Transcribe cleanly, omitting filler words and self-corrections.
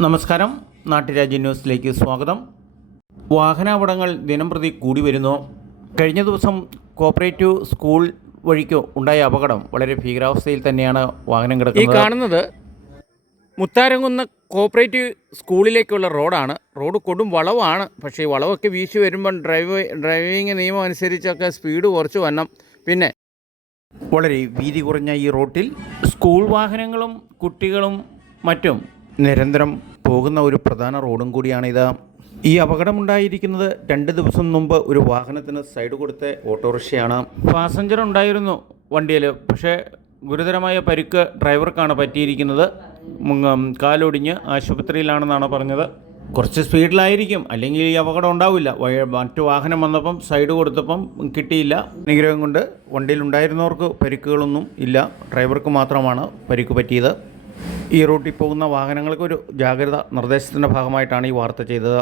നമസ്കാരം, നാട്ടുരാജ്യ ന്യൂസിലേക്ക് സ്വാഗതം. വാഹനാപകടങ്ങൾ ദിനംപ്രതി കൂടി വരുന്നു. കഴിഞ്ഞ ദിവസം കോപ്പറേറ്റീവ് സ്കൂൾ വഴിക്ക് ഉണ്ടായ അപകടം വളരെ ഭീകരാവസ്ഥയിൽ തന്നെയാണ് വാഹനം കിടക്കുന്നത്. ഈ കാണുന്നത് മുത്താരംകുന്ന് കോപ്പറേറ്റീവ് സ്കൂളിലേക്കുള്ള റോഡാണ്. റോഡ് കൊടും വളവാണ്. പക്ഷേ ഈ വളവൊക്കെ വീശി വരുമ്പം ഡ്രൈവിംഗ് നിയമം അനുസരിച്ചൊക്കെ സ്പീഡ് കുറച്ച് വരണം. പിന്നെ വളരെ വീതി കുറഞ്ഞ ഈ റോട്ടിൽ സ്കൂൾ വാഹനങ്ങളും കുട്ടികളും മറ്റും നിരന്തരം പോകുന്ന ഒരു പ്രധാന റോഡും കൂടിയാണിത്. ഈ അപകടമുണ്ടായിരിക്കുന്നത് 2 ദിവസം മുമ്പ് ഒരു വാഹനത്തിന് സൈഡ് കൊടുത്ത ഓട്ടോറിക്ഷയാണ്. പാസഞ്ചർ ഉണ്ടായിരുന്നു വണ്ടിയിൽ. പക്ഷേ ഗുരുതരമായ പരിക്ക് ഡ്രൈവർക്കാണ് പറ്റിയിരിക്കുന്നത്. കാലൊടിഞ്ഞ് ആശുപത്രിയിലാണെന്നാണ് പറഞ്ഞത്. കുറച്ച് സ്പീഡിലായിരിക്കും, അല്ലെങ്കിൽ ഈ അപകടം ഉണ്ടാവില്ല. മറ്റു വാഹനം വന്നപ്പം സൈഡ് കൊടുത്തപ്പം കിട്ടിയില്ല. അനുഗ്രഹം കൊണ്ട് വണ്ടിയിലുണ്ടായിരുന്നവർക്ക് പരിക്കുകളൊന്നും ഇല്ല. ഡ്രൈവർക്ക് മാത്രമാണ് പരിക്ക് പറ്റിയത്. ഈ റൂട്ടിൽ പോകുന്ന വാഹനങ്ങൾക്ക് ഒരു ജാഗ്രത നിർദ്ദേശത്തിൻ്റെ ഭാഗമായിട്ടാണ് ഈ വാർത്ത ചെയ്തത്.